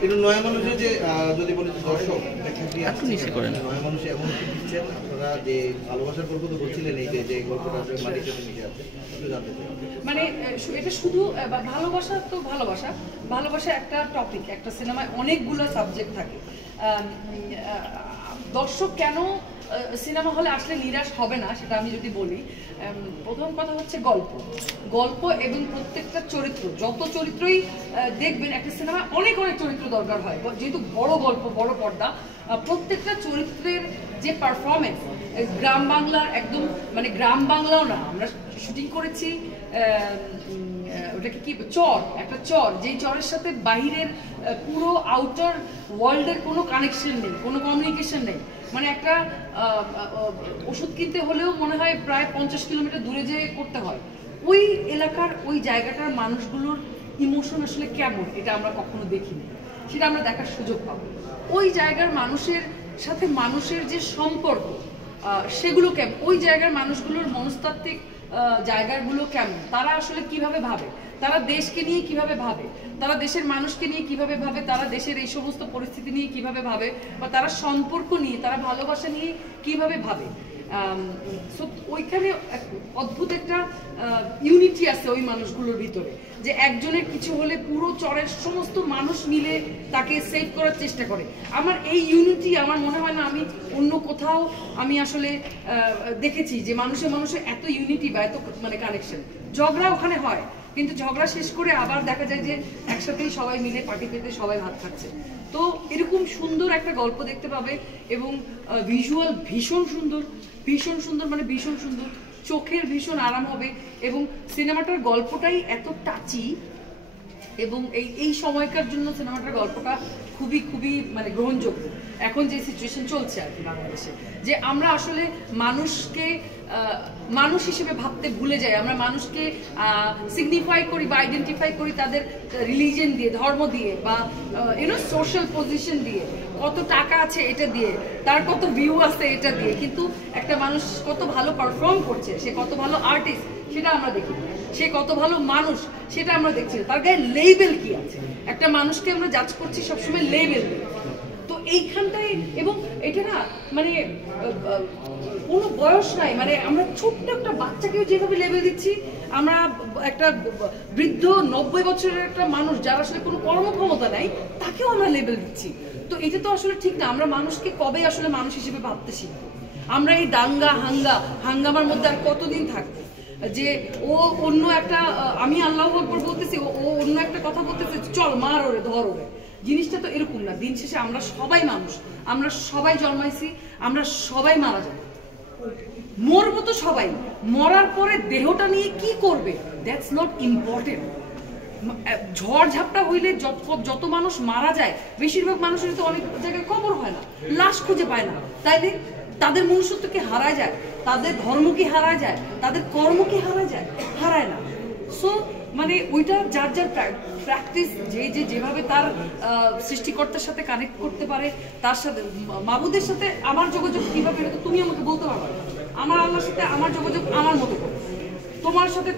কিন্তু নয়া মানুষের যে যদি বলি দর্শক একটু নিচে করেন, নয়া মানুষ এমন কি দিচ্ছেন আপনারা যে ভালোবাসার গল্প তো বলছিলেন, এই যে গল্পটা মাটির সাথে মিশে আছে, একটু জানতে চাই। মানে এটা শুধু ভালোবাসা তো ভালোবাসা একটা টপিক, একটা সিনেমায় অনেকগুলো সাবজেক্ট থাকে। দর্শক কেন সিনেমা হলে আসলে নিরাশ হবে না সেটা আমি যদি বলি, প্রথম কথা হচ্ছে গল্প এবং প্রত্যেকটা চরিত্র, যত চরিত্রই দেখবেন একটা সিনেমায় অনেক চরিত্র দরকার হয়, যেহেতু বড় গল্প বড় পর্দা, প্রত্যেকটা চরিত্রের যে পারফরমেন্স, গ্রাম বাংলার একদম মানে গ্রাম বাংলাও না, আমরা শুটিং করেছি ওটাকে কি একটা চর, যেই চরের সাথে বাহিরের পুরো আউটার ওয়ার্ল্ডের কোনো কানেকশন নেই, কোনো কমিউনিকেশন নেই। মানে একটা ওষুধ কিনতে হলেও মনে হয় প্রায় 50 কিলোমিটার দূরে যেয়ে করতে হয়। ওই এলাকার ওই জায়গাটার মানুষগুলোর ইমোশন আসলে কেমন এটা আমরা কখনো দেখিনি, সেটা আমরা দেখার সুযোগ পাবো। ওই জায়গার মানুষের সাথে মানুষের যে সম্পর্ক সেগুলো কেমন, ওই জায়গার মানুষগুলোর মনস্তাত্ত্বিক জায়গাগুলো কেমন, তারা আসলে কিভাবে ভাবে, তারা দেশকে নিয়ে কিভাবে ভাবে, তারা দেশের মানুষকে নিয়ে কিভাবে ভাবে, তারা দেশের এই সমস্ত পরিস্থিতি নিয়ে কিভাবে ভাবে, বা তারা সম্পর্ক নিয়ে, তারা ভালোবাসা নিয়ে কিভাবে ভাবে। ওইখানে অদ্ভুত একটা ইউনিটি আছে ওই মানুষগুলোর ভিতরে, যে একজনের কিছু হলে পুরো চরের সমস্ত মানুষ মিলে তাকে সেভ করার চেষ্টা করে। আমার এই ইউনিটি আমার মনে হয় না আমি অন্য কোথাও আমি আসলে দেখেছি যে মানুষে এত ইউনিটি বা এত মানে কানেকশন। ঝগড়া ওখানে হয়, কিন্তু ঝগড়া শেষ করে আবার দেখা যায় যে একসাথেই সবাই মিলে পার্টি পেতে সবাই ভাত খাচ্ছে। তো এরকম সুন্দর একটা গল্প দেখতে পাবে, এবং ভিজুয়াল ভীষণ সুন্দর, মানে ভীষণ সুন্দর, চোখের ভীষণ আরাম হবে, এবং সিনেমাটার গল্পটাই এত টাচি, এবং এই সময়কার জন্য সিনেমাটার গল্পটা খুবই মানে গ্রহণযোগ্য। এখন যে সিচুয়েশন চলছে আর কি বাংলাদেশে, যে আমরা আসলে মানুষকে মানুষ হিসেবে ভাবতে ভুলে যাই, আমরা মানুষকে সিগনিফাই করি বা আইডেন্টিফাই করি তাদের রিলিজিয়ন দিয়ে, ধর্ম দিয়ে, বা সোশ্যাল পজিশন দিয়ে, কত টাকা আছে এটা দিয়ে, তার কত ভিউ আছে এটা দিয়ে। কিন্তু একটা মানুষ কত ভালো পারফর্ম করছে, সে কত ভালো আর্টিস্ট সেটা আমরা দেখি, সে কত ভালো মানুষ সেটা আমরা দেখছি, তার গায়ে লেবেল কি আছে। একটা মানুষকে আমরা জাজ করছি সবসময় লেবেল দিয়ে। তো এইখানটায়, এবং এটা না মানে কোনো বয়স নাই, মানে আমরা ছোট্ট একটা বাচ্চাকেও যেভাবে লেবেল দিচ্ছি, আমরা একটা বৃদ্ধ 90 বছরের একটা মানুষ যার আসলে কোনো কর্মক্ষমতা নাই তাকেও আমরা লেবেল দিচ্ছি। তো এটা তো আসলে ঠিক না। আমরা মানুষকে কবে আসলে মানুষ হিসেবে ভাবতে শিখবো? আমরা এই দাঙ্গা হাঙ্গামার মধ্যে আর কতদিন থাকবো, যে ও অন্য একটা, আমি আল্লাহু আকবার বলতেছি, ও অন্য একটা কথা বলতেছে, চল মার ওরে, ধর ওরে। জিনিসটা তো এরকম না। দিন শেষে আমরা সবাই মানুষ, আমরা সবাই জন্মাইছি, আমরা সবাই মারা যাবো, মরবো তো সবাই। মরার পরে দেহটা নিয়ে কি করবে, দ্যাটস নট ইম্পর্টেন্ট। ঝড় ঝাপটা হইলে যত মানুষ মারা যায়, বেশিরভাগ মানুষের তো অনেক জায়গায় কবর হয় না, লাশ খুঁজে পায় না, তাইলে তাদের মনুষ্যত্ব কি হারায় যায়, তাদের ধর্ম কি হারায় যায়, তাদের কর্ম কি হারায় না। সো মানে ওইটা যার প্র্যাকটিস, যেভাবে তার সৃষ্টিকর্তার সাথে কানেক্ট করতে পারে, তার সাথে মাবুদের সাথে আমার যোগাযোগ কিভাবে, এটা তো তুমি আমাকে বলতে পারবে। আমার আল্লাহর সাথে আমার যোগাযোগ আমার মতো করে, তোমার সাথে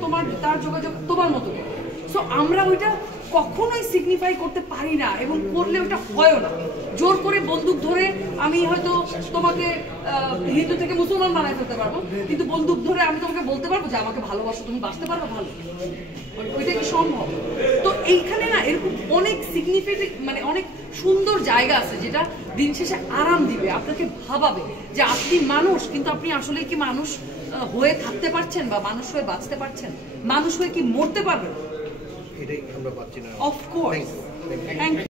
তার যোগাযোগ তোমার মতো করে। সো আমরা ওইটা কখনোই সিগনিফাই করতে পারি না, এবং করলে ওইটা হয়ও না। জোর করে বন্দুক ধরে আমি হয়তো তোমাকে হিন্দু থেকে মুসলমান বানাই ফেলতে পারবো, কিন্তু বন্দুক ধরে আমি তোমাকে বলতে পারবো যে আমাকে ভালোবাসো, তুমি বাঁচতে পারবে ভালো, ওইটা কি সম্ভব? তো এইখানে না এরকম অনেক সিগনিফিকেন্ট মানে অনেক সুন্দর জায়গা আছে, যেটা দিন শেষে আরাম দিবে, আপনাকে ভাবাবে যে আপনি মানুষ, কিন্তু আপনি আসলে কি মানুষ হয়ে থাকতে পারছেন, বা মানুষ হয়ে বাঁচতে পারছেন, মানুষ হয়ে কি মরতে পারবেন? এটাই আমরা পাচ্ছি না। Of course. Thank you.